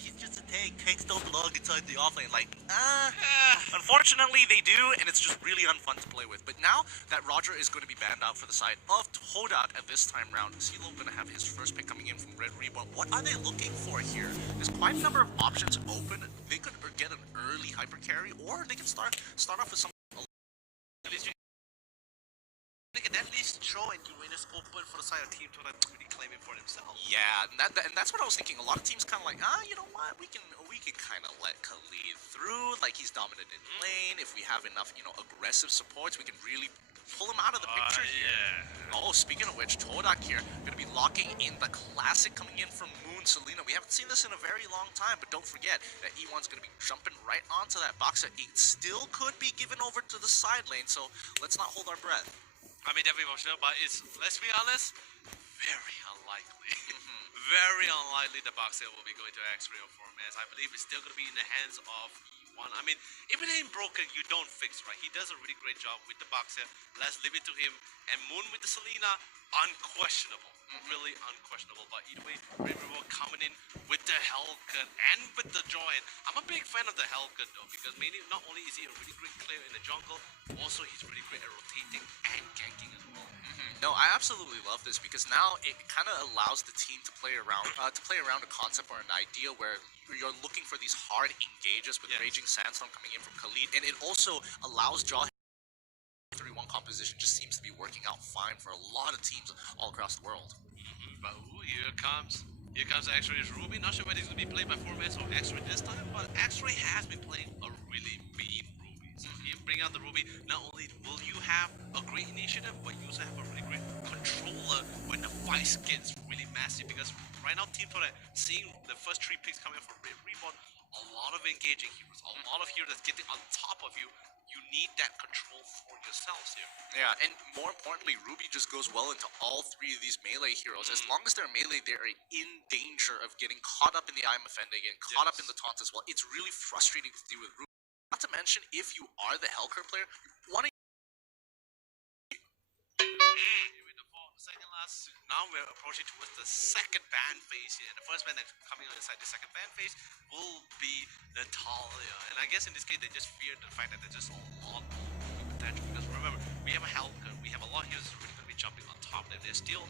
he's just a tank. Tanks don't belong inside the offlane. Like, Eh, unfortunately they do, and it's just really unfun to play with. But now that Roger is going to be banned out for the side of todak at this time round, CeeLo going to have his first pick coming in from Red Reborn. What are they looking for here? There's quite a number of options open. They could get an early hyper carry, or they can start off with some. at least they can at least show and Uranus open for the side of Team Todak really claiming for themselves. Yeah, and that's what I was thinking. A lot of teams kind of like, you know what? We can kind of let Khalid through. Like, he's dominant in lane. If we have enough, aggressive supports, we can really pull him out of the picture here. Yeah. Oh, speaking of which, todak here going to be locking in the classic coming in from Moon Selena. We haven't seen this in a very long time, but don't forget that E1's going to be jumping right onto that boxer. It still could be given over to the side lane, so let's not hold our breath. I mean, definitely emotional, but it's, let's be honest, very unlikely. Very unlikely the Boxer will be going to X-Ray or 4-Mans. I believe it's still going to be in the hands of E1. I mean, if it ain't broken, you don't fix, right? He does a really great job with the Boxer. Let's leave it to him. And Moon with the Selena, unquestionable. Really unquestionable. But either way, Riverwalk coming in with the Hellcat and with the Joint. I'm a big fan of the Hellcat though, because mainly not only is he a really great player in the jungle, also he's really great at rotating and ganking as well. No, I absolutely love this because now it kind of allows the team to play around a concept or an idea where you're looking for these hard engages with Raging Sandstorm coming in from Khalid, and it also allows Jaw 3-1 composition just seems to be working out fine for a lot of teams all across the world. But here comes X-Ray's Ruby. Not sure whether he's going to be played by 4-Mans or X-Ray this time, but X-Ray has been playing a really mean Ruby. So him bring out the Ruby, not only will you have a great initiative, but you also have a really great controller when the fight gets really massive. Because right now, Team Todak, seeing the first 3 picks coming from Reborn, a lot of engaging heroes, a lot of heroes that's getting on top of you. You need that control for yourselves here. Yeah, and more importantly, Ruby just goes well into all 3 of these melee heroes. As long as they're melee, they're in danger of getting caught up in the IMFN, getting caught up in the taunt as well. It's really frustrating to deal with Ruby. Not to mention, if you are the Hellcat player, you want to. Here we go for the second last. Now we're approaching towards the second ban phase here. And the first ban that's coming on inside the second ban phase will be Natalia. And I guess in this case, they just fear the fact that there's just a lot of potential. Because remember, we have a Hellcat, we have a lot of heroes really going to be jumping on top of them. They're still,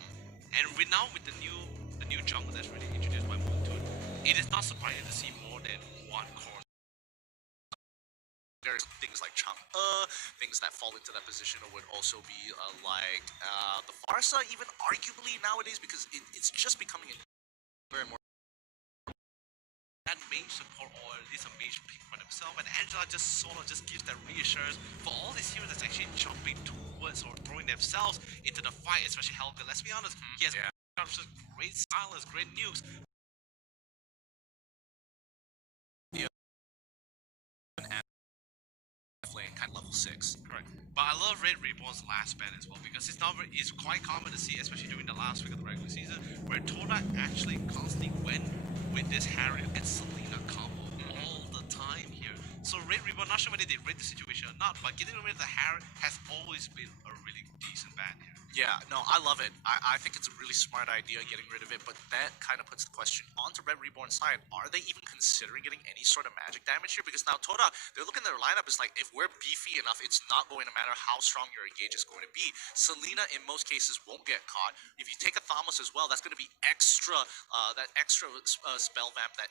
and we now with the new jungle that's really introduced by Moon to it is not surprising to see more than one core. There's things like Chang, things that fall into that position would also be like the Farsa, even arguably nowadays, because it's just becoming more and more. That mage support or at least a mage pick for themselves, and Angela just sort of just gives that reassurance for all these heroes that's actually jumping towards or throwing themselves into the fight, especially Hellcat. Let's be honest, he has great silence, great nukes. Kind of level 6. Correct. But I love Red Reborn's last ban as well, because it's quite common to see, especially during the last week of the regular season, where todak actually constantly went with this Harry and Selena combo all the time here. So Red Reborn, not sure whether they read the situation or not, but getting rid of the Harry has always been a really decent ban here. Yeah, no, I love it. I think it's a really smart idea getting rid of it, but that kind of puts the question onto Red Reborn's side. Are they even considering getting any sort of magic damage here? Because now todak, they're looking at their lineup as like, if we're beefy enough, it's not going to matter how strong your engage is going to be. Selena, in most cases, won't get caught. If you take a Thamos as well, that's going to be extra, spell vamp that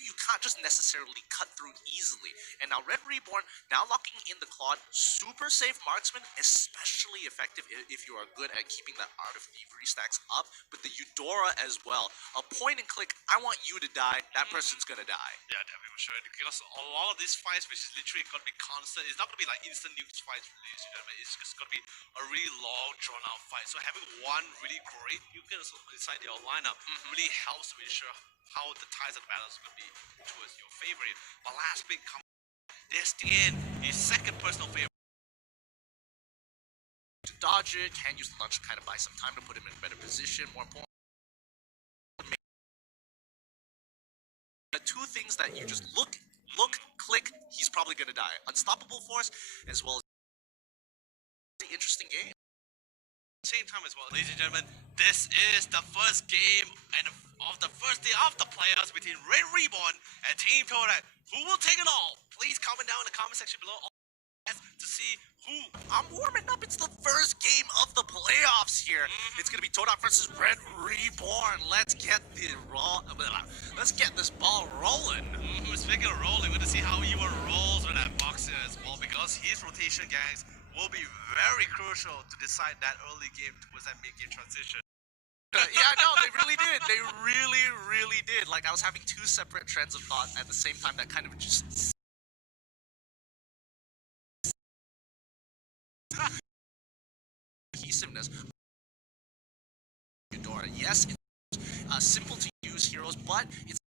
you can't just necessarily cut through easily. And now Red Reborn, now locking in the Claude, super safe marksman, especially effective if you are good at keeping that Art of Thievery stacks up, but the Eudora as well. A point and click, I want you to die, that person's gonna die. Yeah, definitely for sure. Because a lot of these fights, which is literally gonna be constant, it's not gonna be like instant nukes fights released, you know what I mean? It's just gonna be a really long, drawn out fight. So having one really great nuke inside your lineup really helps to ensure how the ties of the battle is going to be towards your favorite. But last big come, there's again his second personal favorite. To dodge it, can use the launch to kind of buy some time to put him in a better position. More important, the 2 things that you just look, click, he's probably going to die. Unstoppable Force, as well as the interesting game. Same time as well, ladies and gentlemen, this is the first game and of the first day of the playoffs between Red Reborn and Team Todak. Who will take it all? Please comment down in the comment section below to see who. I'm warming up. It's the first game of the playoffs here. It's gonna be Todak versus Red Reborn. Let's get let's get this ball rolling. Speaking of rolling, we're gonna see how E1 rolls with that boxer as well, because his rotation gangs will be very crucial to decide that early game towards that mid game transition. Yeah, no, they really did. They really, really did. Like, I was having two separate trends of thought at the same time that kind of just cohesiveness. Eudora, yes, it's simple to use heroes, but it's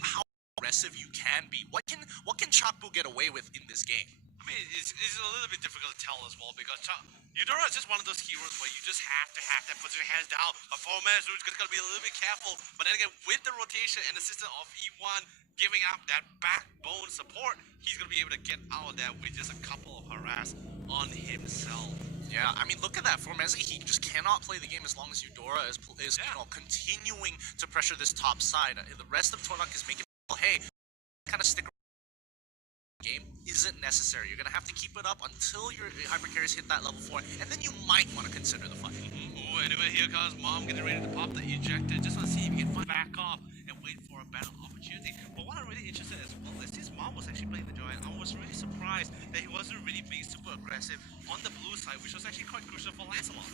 how aggressive you can be. What can Chakbu get away with in this game? I mean, it's a little bit difficult to tell as well, because Eudora is just one of those heroes where you just have to put your hands down. A 4-man who's just gonna be a little bit careful, but then again, with the rotation and the system of E1 giving up that backbone support, he's gonna be able to get out of that with just a couple of harass on himself. Yeah, I mean, look at that. Formezi, he just cannot play the game as long as Eudora is continuing to pressure this top side. The rest of Todak is making, hey, kind of stick around. Game isn't necessary. You're gonna have to keep it up until your hyper carries hit that level 4, and then you might want to consider the fight. Ooh, anyway, here comes Mom getting ready to pop the ejector. Just want to see if he can find back off and wait for a better opportunity. But what I'm really interested in as well is his mom was actually playing the Giant. I was really surprised that he wasn't really being super aggressive on the blue side, which was actually quite crucial for Lancelot.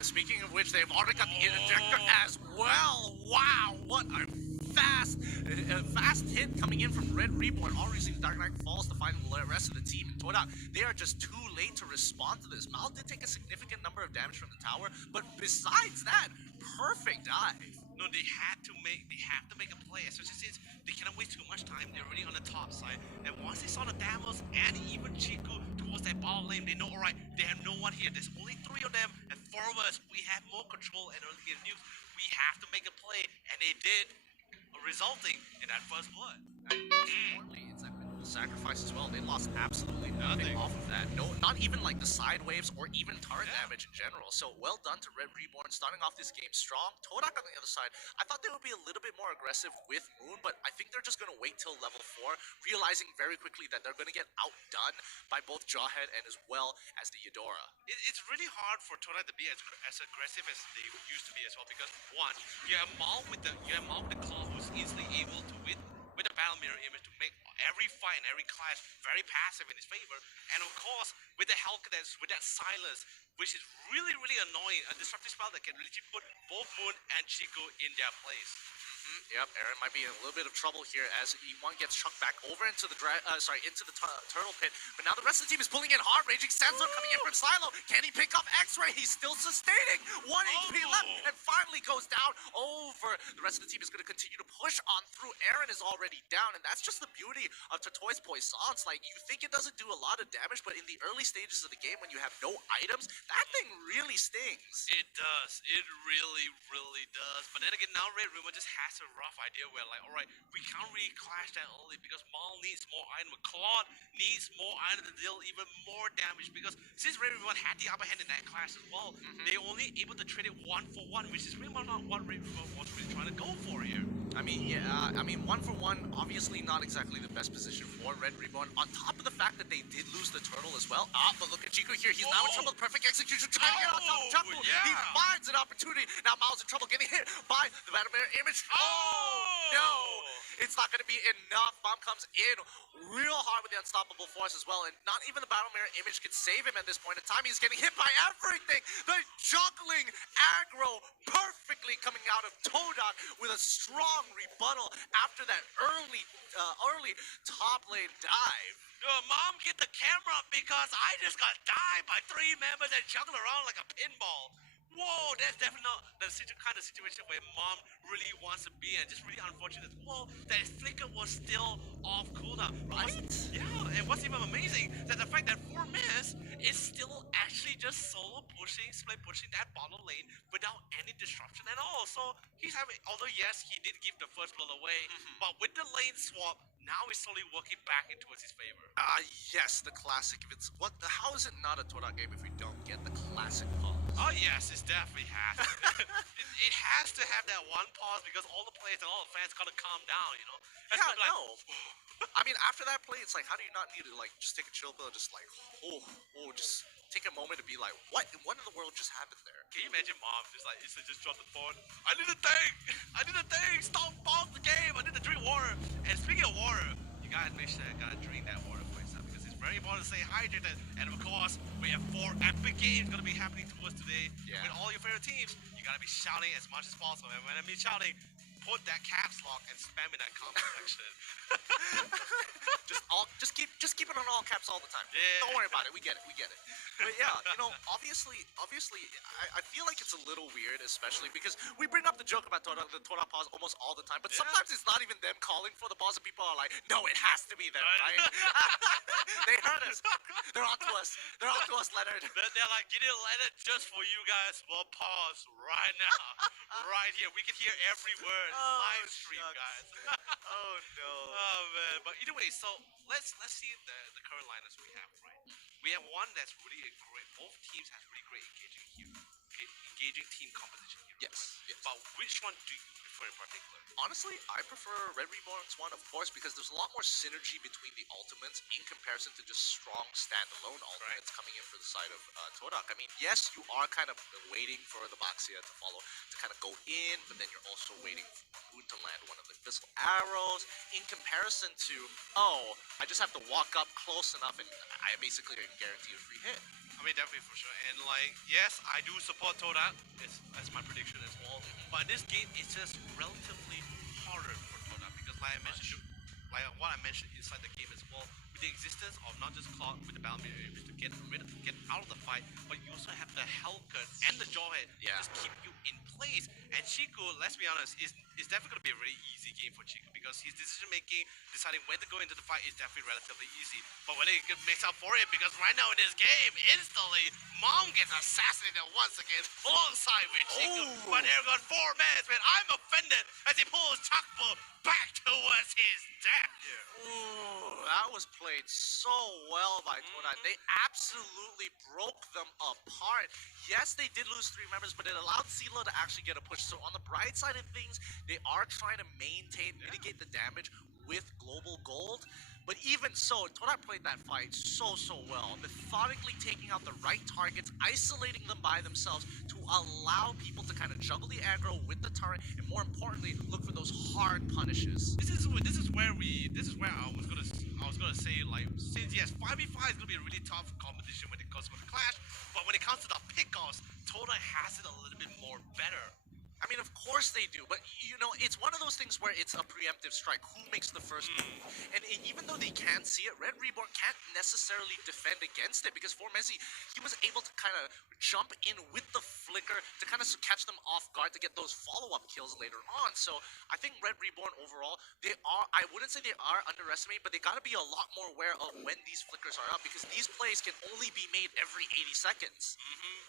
Speaking of which, they've already got the ejector as well. Wow, what a fast hit coming in from Red Reborn, all using Dark Knight Falls to find the rest of the team. And Todak, they are just too late to respond to this. Mal did take a significant number of damage from the tower, but besides that, perfect dive. No, they have to make a play, especially since they cannot waste too much time. They're already on the top side, and once they saw the Damos and even Chico towards that ball lane, they know, all right, they have no one here. There's only 3 of them, and 4 of us. We have more control and early game nukes. We have to make a play, and they did, resulting in that first blood. Importantly, it's that minimal sacrifice as well. They lost absolutely nothing off of that. No, not even like the side waves or even turret damage in general. So well done to Red Reborn, starting off this game strong. Todak on the other side, I thought they would be a little bit more aggressive with Moon, but I think they're just going to wait till level 4, realizing very quickly that they're going to get outdone by both Jawhead and as well as the Eudora. It's really hard for Todak to be as aggressive as they used to be as well, because one, you have Maul with the claw, who's easily able to with the battle mirror image to make every fight and every clash very passive in his favor, and of course with the Hellcats with that silence, which is really annoying, a disruptive spell that can really put both Moon and Chico in their place. Yep, Aaron might be in a little bit of trouble here as E1 gets chucked back over into the turtle pit. But now the rest of the team is pulling in hard. Raging Sandstorm coming in from Silo. Can he pick up X-Ray? He's still sustaining. 1 HP left and finally goes down over. The rest of the team is going to continue to push on through. Aaron is already down, and that's just the beauty of Tortoise Poissons. Like, you think it doesn't do a lot of damage, but in the early stages of the game when you have no items, that thing really stings. It does. It really does. But then again, now Red Ribbon just has a rough idea where, like, alright, we can't really clash that early because Maul needs more item, Claude needs more item to deal even more damage, because since Red Ribbon had the upper hand in that clash as well, they only able to trade it 1-for-1, which is really not what Red Ribbon was really trying to go for here. I mean, yeah, 1-for-1, obviously not exactly the best position for Red Reborn, on top of the fact that they did lose the turtle as well. But look at Chico here, he's now in trouble, perfect execution, trying to get on top of Chakbu. He finds an opportunity, now Mao's in trouble, getting hit by the Battle Mirror image. No! It's not going to be enough. Bomb comes in real hard with the Unstoppable Force as well, and not even the Battle Mirror image can save him at this point in time. He's getting hit by everything. The juggling aggro perfectly coming out of Todak with a strong rebuttal after that early top lane dive. Mom, get the camera because I just got dived by 3 members and juggled around like a pinball. Whoa, that's definitely not the kind of situation where Mom really wants to be, and just really unfortunate. Whoa, that Flicker was still off cooldown. Right? Yeah, and what's even amazing that the fact that 4Miss is still actually just solo pushing, split pushing that bottom lane without any disruption at all. So he's having, although yes, he did give the first blood away, but with the lane swap, now he's slowly working back into his favor. Yes, the classic. How is it not a Todak game if we don't get the classic pause? Oh yes, it definitely has. It has to have that one pause because all the players and all the fans gotta calm down, you know. That's Yeah, gonna be like, no. I mean, after that play, it's like, how do you not need to like just take a chill pill, and just like, oh, just take a moment to be like, what in the world just happened there? can you imagine mom just like just drop the phone? I need a thing. I need a thing. Stop, pause the game. I need to drink water. And speaking of water, you guys make sure you gotta drink that water for yourself because it's very important to stay hydrated. And of course, we have 4 epic games gonna be happening to us today Yeah. with all your favorite teams. You gotta be shouting as much as possible. And when I mean shouting, put that caps lock and spam in that comment section. just keep it on all caps all the time. Yeah. Don't worry about it. We get it. We get it. But yeah, obviously, I feel like it's a little weird, especially because we bring up the joke about the todak pause almost all the time. But Yeah. sometimes it's not even them calling for the pause, and people are like, "No, it has to be them, right?" They heard us. They're on to us. They're on to us, Leonard. They're like, get it Leonard just for you guys. We'll pause right now. Right here. We can hear every word. Oh, Live stream, shucks. guys. Oh no. Oh man. But either way, so let's see the current lineups we have, right? We have one that's really a great. Both teams has really great engaging team composition here. Yes. Yes. But which one do you prefer in particular? Honestly, I prefer Red Reborn's one, of course, because there's a lot more synergy between the ultimates in comparison to just strong standalone ultimates coming in for the side of Todak. I mean, yes, you are kind of waiting for the Baxia to follow, to kind of go in, but then you're also waiting for Moon to land one of the pistol arrows. In comparison to, oh, I just have to walk up close enough and I basically guarantee a free hit. I mean, definitely for sure. And like, yes, I do support Todak. That's my prediction as well. But this game is just relatively harder for Todak because, like I mentioned, like what I mentioned inside the game as well, with the existence of not just Cloud with the boundary areas to get out of the fight, but you also have the Hellcut and the Jawhead to Yeah. just keep you in place. And Chiku, let's be honest, is definitely going to be a really easy game for Chiku because his decision making, deciding when to go into the fight, is definitely relatively easy. But when he makes up for it, because right now in this game, instantly, Mom gets assassinated once again alongside with Chiku. Oh. But here got 4 men, man. I'm offended as he pulls Chakpo back towards his death. Ooh, that was played so well by Todak. They absolutely broke them apart. Yes, they did lose 3 members, but it allowed CeeLo to actually get a push. So on the bright side of things, they are trying to mitigate the damage with Global Gold. But even so, Todak played that fight so well, methodically taking out the right targets, isolating them by themselves to allow people to kind of juggle the aggro with the turret, and more importantly, look for those hard punishes. This is where I was gonna say, like, since yes, 5v5 is gonna be a really tough competition when it comes to the clash, but when it comes to the pickoffs, Todak has it a little bit more better. I mean, of course they do, but it's one of those things where it's a preemptive strike. Who makes the first move? And even though they can't see it, Red Reborn can't necessarily defend against it because for Messi, he was able to kind of jump in with the flicker to kind of catch them off guard to get those follow-up kills later on. So I think Red Reborn overall, I wouldn't say they are underestimated, but they got to be a lot more aware of when these flickers are up because these plays can only be made every 80 seconds.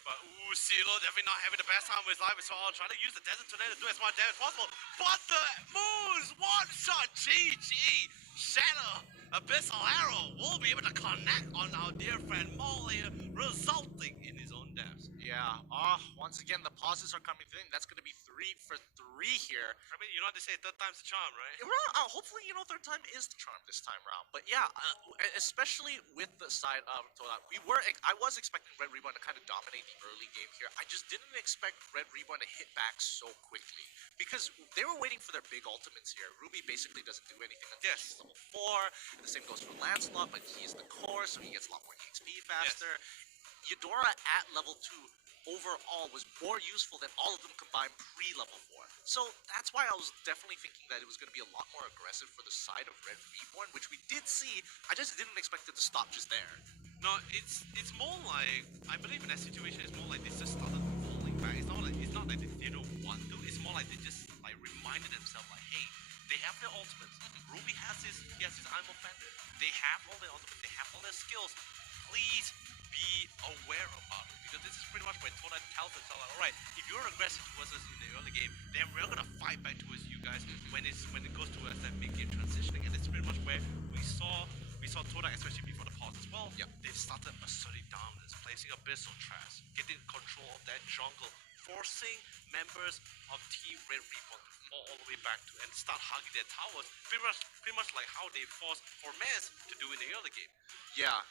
But CeeLo definitely not having the best time with his life as well, trying to use the desert tornado to do as much damage as possible. But the moves, one shot, GG, Shadow, Abyssal Arrow will be able to connect on our dear friend Molly, resulting in his own deaths. Yeah, once again, the pauses are coming in. That's going to be 3 for 3 here. I mean, you know what they say, third time's the charm, right? Well, hopefully, third time is the charm this time around. But yeah, especially with the side of Todak, I was expecting Red Reborn to kind of dominate the early game here. I just didn't expect Red Reborn to hit back so quickly because they were waiting for their big ultimates here. Ruby basically doesn't do anything until Yes. he's level 4. The same goes for Lancelot, but he's the core, so he gets a lot more XP faster. Eudora at level 2 overall was more useful than all of them combined pre-level 4. So that's why I was definitely thinking that it was going to be a lot more aggressive for the side of Red Reborn, which we did see. I just didn't expect it to stop just there. No, it's more like, I believe in that situation, it's more like they just started falling back. It's not like they didn't want to, it's more like they just like reminded themselves like, hey, they have their ultimates. Ruby has his I'm offended. They have all their ultimates, they have all their skills. Please be aware about it because this is pretty much where Todak tells us, alright, if you're aggressive towards us in the early game, then we're gonna fight back towards you guys when it goes to that mid-game transitioning, and it's pretty much where we saw Todak, especially before the pause as well. Yep. They started asserting dominance, placing abyssal traps, getting control of that jungle, forcing members of Team Red Reborn to fall all the way back to and start hugging their towers. Pretty much like how they forced Formez to do in the early game. Yeah.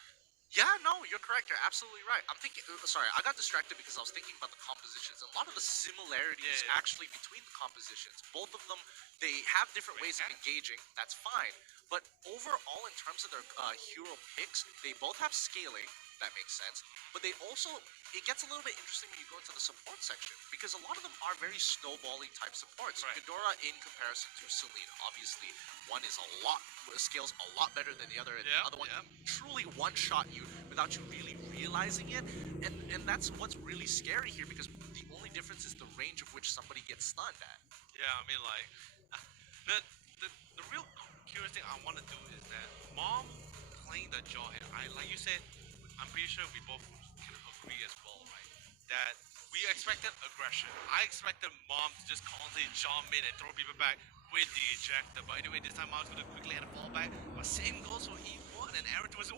Yeah, no, you're correct. You're absolutely right. I'm thinking. Sorry, I got distracted because I was thinking about the compositions. A lot of the similarities Yeah. actually between the compositions. Both of them, they have different ways of engaging. That's fine. But overall, in terms of their hero picks, they both have scaling. That makes sense. But they also, it gets a little bit interesting when you go into the support section because a lot of them are very snowballing type supports. Right. Ghidorah in comparison to Celine, obviously, one is a lot scales a lot better than the other, and the other one can truly one-shot you without you really realizing it. And that's what's really scary here because the only difference is the range of which somebody gets stunned at. Yeah, I mean, like, the, the real curious thing I want to do is that Mom playing the jaw here. Like you said, I'm pretty sure we both can agree as well, right? That we expected aggression. I expected Mom to just constantly jump in and throw people back with the ejector. But anyway, this time I was going to quickly hit a ball back. But same goes for E1 and Aaron was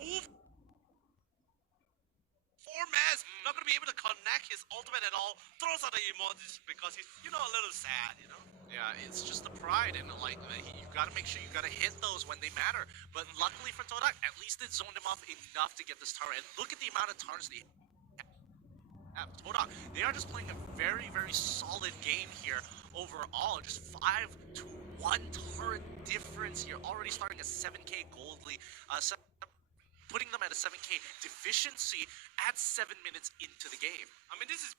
Formez not going to be able to connect his ultimate at all. Throws out the emojis because he's, a little sad. Yeah, it's just the pride, and like you gotta make sure you gotta hit those when they matter. But luckily for Todak, at least it zoned him off enough to get this tower. And look at the amount of towers they have. Todak, they are just playing a very, very solid game here overall. Just 5 to 1 turret difference here. Already starting a 7k gold lead. Putting them at a 7k deficiency at 7 minutes into the game. I mean, this is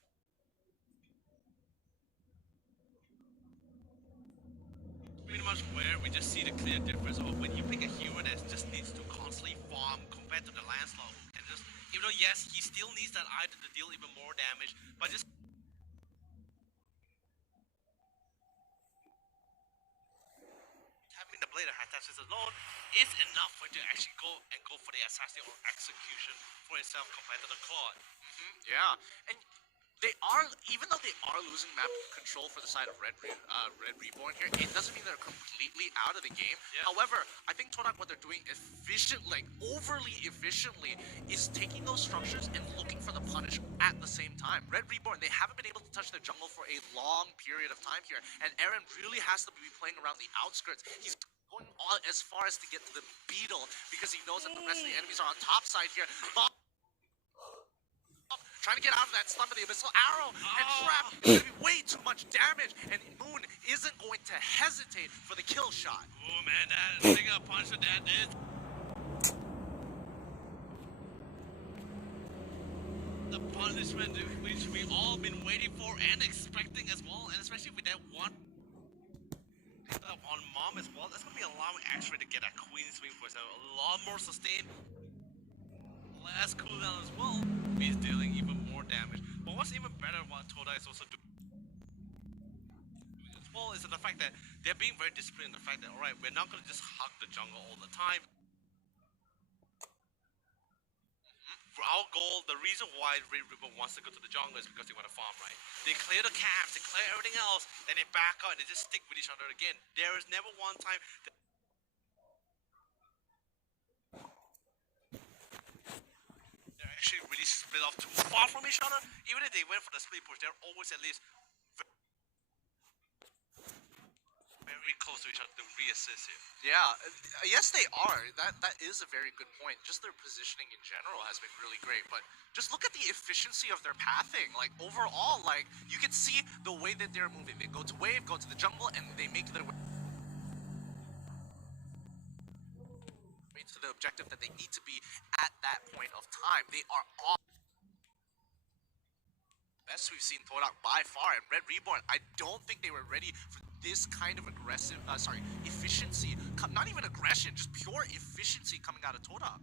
pretty much where we just see the clear difference of when you pick a hero that just needs to constantly farm compared to the Lancelot. And just, even though, yes, he still needs that item to deal even more damage, but just having the blade of Hatasis alone is enough for him to actually go for the assassin or execution for himself compared to the Claude. Yeah, and they are, even though they are losing map control for the side of Red Reborn here, it doesn't mean they're completely out of the game. Yeah. However, I think Todak, what they're doing overly efficiently, is taking those structures and looking for the punish at the same time. Red Reborn, they haven't been able to touch the jungle for a long period of time here, and Aaron really has to be playing around the outskirts. He's going all as far as to get to the beetle because he knows that the rest of the enemies are on top side here. Trying to get out of that stun with the abyssal arrow and trap. It's gonna be way too much damage, and Moon isn't going to hesitate for the kill shot. Oh man, that is big a punch that is. The punishment which we all been waiting for and expecting as well, and especially with that one on Mom as well, that's gonna be allowing X-Ray to get a queen swing for himself, a lot more sustain. Last cooldown as well, he's dealing even more damage. But what's even better what Toda is also doing as well is the fact that they're being very disciplined in the fact that, alright, we're not going to just hug the jungle all the time. For our goal, the reason why Red Ribbon wants to go to the jungle is because they want to farm, right? They clear the camps, they clear everything else, then they back out and they just stick with each other again. There is never one time that actually really split off too far from each other. Even if they went for the split push, they're always at least very close to each other to reassist here. Yeah, yes they are. That is a very good point. Just their positioning in general has been really great, but just look at the efficiency of their pathing. Like overall, like you can see the way that they're moving. They go to wave, go to the jungle, and they make their way to the objective that they need to be at that point of time. They are all best we've seen Todak by far, and Red Reborn, I don't think they were ready for this kind of aggressive, efficiency. Not even aggression, just pure efficiency coming out of Todak.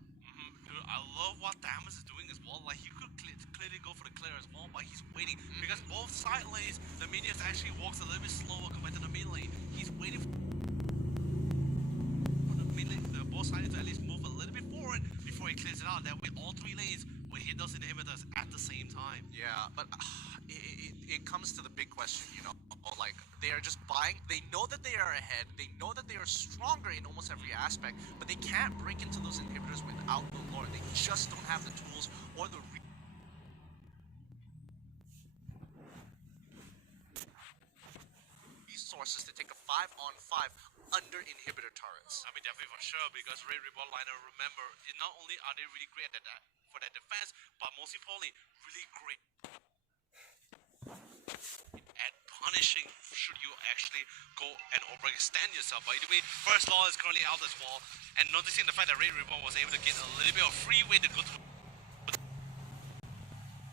Dude, I love what Damas is doing as well. Like he could clearly go for the clear as well, but he's waiting because both side lanes, the minions actually walks a little bit slower compared to the mid lane. He's waiting for the mid lane, both sides to at least move a little bit forward before he clears it out. That way, all three lanes will hit those inhibitors at the same time. Yeah, but it comes to the big question, you know, like they are just buying. They know that they are ahead. They know that they are stronger in almost every aspect, but they can't break into those inhibitors without the lore. They just don't have the tools or the 5-on-5 under inhibitor turrets. I mean, definitely for sure, because Red Reborn liner, remember, not only are they really great at that for their defense, but most importantly, really great at punishing should you actually go and overextend yourself. By the way, first law is currently out as well, and noticing the fact that Red Reborn was able to get a little bit of free way to go to